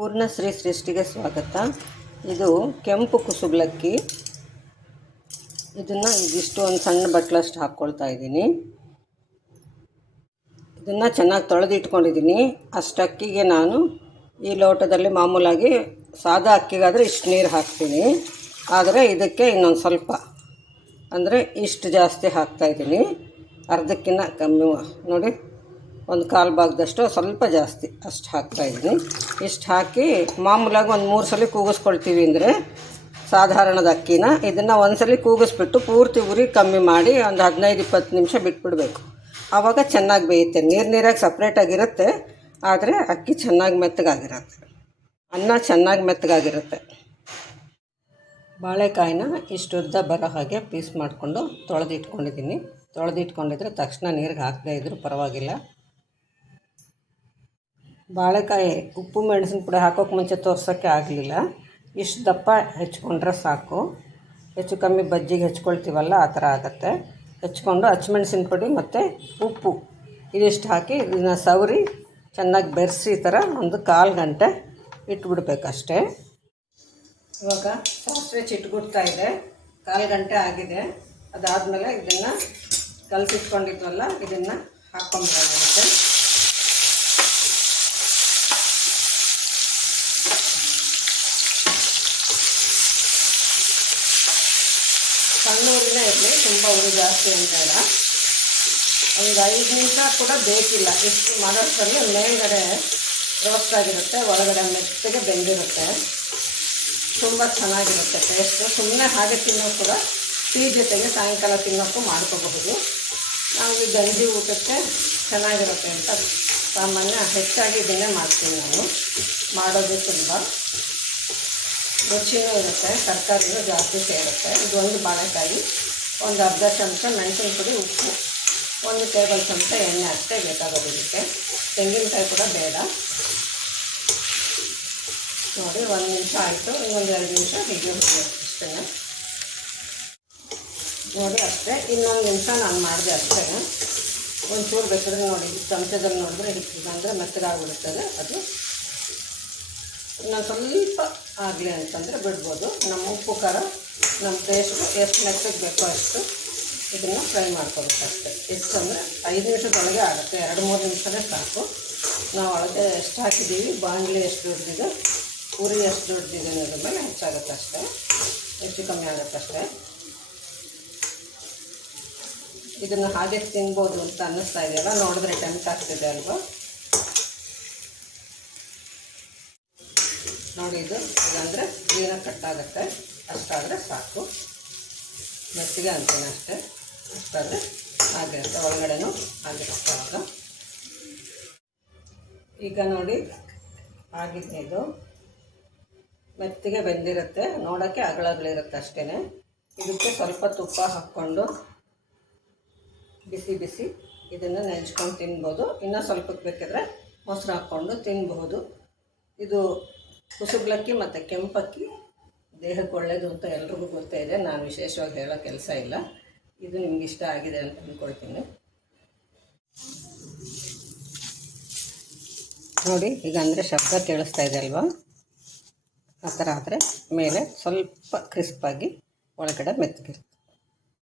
ಪೂರ್ಣ ಶ್ರೀ ಸೃಷ್ಟಿಗೆ ಸ್ವಾಗತ. ಇದು ಕೆಂಪು ಕುಸುಬ್ಲಕ್ಕಿ. ಇದನ್ನು ಇದಿಷ್ಟು ಒಂದು ಸಣ್ಣ ಬಟ್ಲಷ್ಟು ಹಾಕ್ಕೊಳ್ತಾ ಇದ್ದೀನಿ. ಇದನ್ನು ಚೆನ್ನಾಗಿ ತೊಳೆದಿಟ್ಕೊಂಡಿದ್ದೀನಿ ಅಷ್ಟು ಅಕ್ಕಿಗೆ ನಾನು ಈ ಲೋಟದಲ್ಲಿ ಮಾಮೂಲಾಗಿ ಸಾದಾ ಅಕ್ಕಿಗಾದರೆ ಇಷ್ಟು ನೀರು ಹಾಕ್ತೀನಿ. ಆದರೆ ಇದಕ್ಕೆ ಇನ್ನೊಂದು ಸ್ವಲ್ಪ. ಅಂದರೆ ಇಷ್ಟು ಜಾಸ್ತಿ ಹಾಕ್ತಾಯಿದ್ದೀನಿ ಅರ್ಧಕ್ಕಿಂತ ಕಮ್ಮಿ ನೋಡಿ. ಒಂದು ಕಾಲು ಭಾಗದಷ್ಟು ಸ್ವಲ್ಪ ಜಾಸ್ತಿ ಅಷ್ಟು ಹಾಕ್ತಾಯಿದ್ದೀನಿ ಇಷ್ಟು ಹಾಕಿ ಮಾಮೂಲಾಗಿ ಒಂದು ಮೂರು ಸಲ ಕೂಗಿಸ್ಕೊಳ್ತೀವಿ ಅಂದರೆ ಸಾಧಾರಣದ ಅಕ್ಕಿನ. ಇದನ್ನು ಒಂದು ಸಲ ಕೂಗಿಸ್ಬಿಟ್ಟು ಪೂರ್ತಿ ಉರಿ ಕಮ್ಮಿ ಮಾಡಿ ಒಂದು ಹದಿನೈದು ಇಪ್ಪತ್ತು ನಿಮಿಷ ಬಿಟ್ಬಿಡಬೇಕು. ಆವಾಗ ಚೆನ್ನಾಗಿ ಬೇಯುತ್ತೆ. ನೀರು ನೀರಾಗಿ ಸಪ್ರೇಟಾಗಿರುತ್ತೆ ಆದರೆ ಅಕ್ಕಿ ಚೆನ್ನಾಗಿ ಮೆತ್ತಗಾಗಿರುತ್ತೆ. ಅನ್ನ ಚೆನ್ನಾಗಿ ಮೆತ್ತಗಾಗಿರುತ್ತೆ. ಬಾಳೆಕಾಯಿನ ಇಷ್ಟು ಉದ್ದ ಬರೋ ಹಾಗೆ ಪೀಸ್ ಮಾಡಿಕೊಂಡು ತೊಳೆದಿಟ್ಕೊಂಡಿದ್ದೀನಿ. ತೊಳೆದಿಟ್ಕೊಂಡಿದ್ರೆ ತಕ್ಷಣ ನೀರಿಗೆ ಹಾಕದೇ ಇದ್ದರೂ ಪರವಾಗಿಲ್ಲ. ಬಾಳೆಕಾಯಿ ಉಪ್ಪು ಮೆಣಸಿನ ಪುಡಿ ಹಾಕೋಕೆ ಮುಂಚೆ ತೋರ್ಸೋಕ್ಕೆ ಆಗಲಿಲ್ಲ. ಇಷ್ಟು ದಪ್ಪ ಹೆಚ್ಕೊಂಡ್ರೆ ಸಾಕು. ಹೆಚ್ಚು ಕಮ್ಮಿ ಬಜ್ಜಿಗೆ ಹೆಚ್ಕೊಳ್ತೀವಲ್ಲ, ಆ ಥರ ಆಗುತ್ತೆ. ಹೆಚ್ಕೊಂಡು ಹಚ್ಚುಮೆಣಸಿನ ಪುಡಿ ಮತ್ತು ಉಪ್ಪು ಇದಿಷ್ಟು ಹಾಕಿ ಇದನ್ನ ಸವರಿ, ಚೆನ್ನಾಗಿ ಬೆರೆಸಿ ಈ ಥರ ಒಂದು ಕಾಲು ಗಂಟೆ ಇಟ್ಬಿಡ್ಬೇಕಷ್ಟೇ ಇವಾಗ ಸಾಸಿವೆ ಚಿಟ್ಗುಡ್ತಾ ಇದೆ. ಕಾಲು ಗಂಟೆ ಆಗಿದೆ. ಅದಾದಮೇಲೆ ಇದನ್ನು ಕಲಸಿಟ್ಕೊಂಡಿದ್ವಲ್ಲ ಇದನ್ನು ಹಾಕ್ಕೊಂಬಿಡೋದಾಗುತ್ತೆ ಸಣ್ಣ ಇರಲಿ ತುಂಬ ಉರಿ ಜಾಸ್ತಿ ಇಲ್ಲ ಒಂದು ಐದು ನಿಮಿಷ ಕೂಡ ಬೇಕಿಲ್ಲ. ಎಷ್ಟು ಮಾಡೋಷ್ಟರಲ್ಲಿ ಮೇಲ್ಗಡೆ ರೋಸ್ಟ್ ಆಗಿರುತ್ತೆ, ಒಳಗಡೆ ಮೆತ್ತಗೆ ಬೆಂದಿರುತ್ತೆ. ತುಂಬ ಚೆನ್ನಾಗಿರುತ್ತೆ ಟೇಸ್ಟು ಸುಮ್ಮನೆ ಹಾಗೆ ತಿನ್ನೋ ಕೂಡ ಟೀ ಜೊತೆಗೆ ಸಾಯಂಕಾಲ ತಿನ್ನೋಕ್ಕೂ ಮಾಡ್ಕೋಬಹುದು. ನಾವು ಈ ಗಂಜಿ ಊಟಕ್ಕೆ ಚೆನ್ನಾಗಿರುತ್ತೆ ಅಂತ ಸಾಮಾನ್ಯ ಹೆಚ್ಚಾಗಿ ಇದನ್ನೇ ಮಾಡ್ತೀನಿ ನಾನು ಮಾಡೋದು ತುಂಬ ರುಚಿನೂ ಇರುತ್ತೆ ತರಕಾರಿನೂ ಜಾಸ್ತಿ ಸೇರುತ್ತೆ. ಇದು ಒಂದು ಬಾಳೆಕಾಯಿ, ಒಂದು ಅರ್ಧ ಚಮಚ ಮೆಣಸಿನ ಪುಡಿ, ಉಪ್ಪು, ಒಂದು ಟೇಬಲ್ ಚಮಚ ಎಣ್ಣೆ ಅಷ್ಟೇ ಬೇಕಾಗೋದು ಇದಕ್ಕೆ. ತೆಂಗಿನಕಾಯಿ ಕೂಡ ಬೇಡ. ನೋಡಿ, ಒಂದು ನಿಮಿಷ ಆಯಿತು. ಇನ್ನೊಂದು ಎರಡು ನಿಮಿಷ ಹೀಗೆ ಅಷ್ಟೇ ನೋಡಿ ಅಷ್ಟೇ. ಇನ್ನೊಂದು ನಿಮಿಷ ನಾನು ಮಾಡಿದೆ ಅಷ್ಟೇ ಒಂಚೂರು ಬೇಕಾದ್ರೆ ನೋಡಿ ಚಮಚದಲ್ಲಿ ನೋಡಿದ್ರೆ ಹಿಟ್ಟಿದಂದರೆ ಮೆತ್ತಗಾಗ್ಬಿಡುತ್ತದೆ. ಅದು ಇನ್ನೊಂದು ಸ್ವಲ್ಪ ಆಗಲಿ ಅಂತಂದರೆ ಬಿಡ್ಬೋದು. ನಮ್ಮ ಉಪ್ಪು, ಖಾರ, ನಮ್ಮ ಟೇಸ್ಟು ಎಷ್ಟು ಮೆತ್ತಗೆ ಬೇಕೋ ಅಷ್ಟು ಇದನ್ನು ಫ್ರೈ ಮಾಡ್ಕೋಬೇಕು ಅಷ್ಟೇ. ಎಷ್ಟು ಅಂದರೆ ಐದು ನಿಮಿಷದೊಳಗೆ ಆಗುತ್ತೆ. ಎರಡು, ಮೂರು ನಿಮಿಷನೇ ಸಾಕು. ನಾವು ಒಳಗೆ ಎಷ್ಟು ಹಾಕಿದ್ದೀವಿ? ಬಾಣಲಿ ಎಷ್ಟು ದೊಡ್ಡದಿದೆ? ಉರಿ ಎಷ್ಟು ದೊಡ್ಡದಿದೆ ಅನ್ನೋದ್ರ ಮೇಲೆ ಹೆಚ್ಚಾಗುತ್ತೆ ಅಷ್ಟೇ. ಹೆಚ್ಚು ಕಮ್ಮಿ ಆಗುತ್ತೆ ಅಷ್ಟೇ. ಇದನ್ನು ಹಾಗೆ ತಿನ್ಬೋದು ಅಂತ ಅನ್ನಿಸ್ತಾ ಇದೆಯಲ್ಲ? ನೋಡಿದ್ರೆ ಟೆಂಟ್ ಆಗ್ತಿದೆ ಅಲ್ವಾ? ನೋಡಿ ಇದು. ಇದಂದರೆ ಕಟ್ ಕಟ್ಟಾಗುತ್ತೆ. ಅಷ್ಟಾದರೆ ಸಾಕು. ಮೆತ್ತಿಗೆ ಅಂತೀನಿ ಅಷ್ಟೇ. ಅಷ್ಟಾದರೆ ಆಗಿರುತ್ತೆ ಒಳಗಡೆನೂ ಆಗಿರುತ್ತೆ ಅವಾಗ ಈಗ ನೋಡಿ ಆಗಿದ್ದೆ ಇದು. ಮೆತ್ತಿಗೆ ಬೆಂದಿರುತ್ತೆ. ನೋಡೋಕ್ಕೆ ಅಗಳಗಳಿರುತ್ತೆ ಅಷ್ಟೇ ಇದಕ್ಕೆ ಸ್ವಲ್ಪ ತುಪ್ಪ ಹಾಕ್ಕೊಂಡು ಬಿಸಿ ಬಿಸಿ ಇದನ್ನು ನೆಂಚ್ಕೊಂಡು ತಿನ್ಬೋದು. ಇನ್ನೂ ಸ್ವಲ್ಪಕ್ಕೆ ಬೇಕಿದ್ರೆ ಮೊಸರು ಹಾಕ್ಕೊಂಡು ತಿನ್ಬಹುದು ಇದು ಕುಸುಬ್ಲಕ್ಕಿ ಮತ್ತು ಕೆಂಪಕ್ಕಿ. ದೇಹಕ್ಕೆ ಒಳ್ಳೆಯದು ಅಂತ ಎಲ್ರಿಗೂ ಗೊತ್ತೇ ಇದೆ. ನಾನು ವಿಶೇಷವಾಗಿ ಹೇಳೋ ಕೆಲಸ ಇಲ್ಲ. ಇದು ನಿಮ್ಗೆ ಇಷ್ಟ ಆಗಿದೆ ಅಂತ ಅಂದ್ಕೊಳ್ತೀನಿ ನೋಡಿ, ಈಗ ಅಂದರೆ ಶಬ್ದ ಕೇಳಿಸ್ತಾ ಇದೆ ಅಲ್ವಾ? ಆ ಥರ ಆದರೆ ಮೇಲೆ ಸ್ವಲ್ಪ ಕ್ರಿಸ್ಪಾಗಿ ಒಳಗಡೆ ಮೆತ್ತಗಿರುತ್ತೆ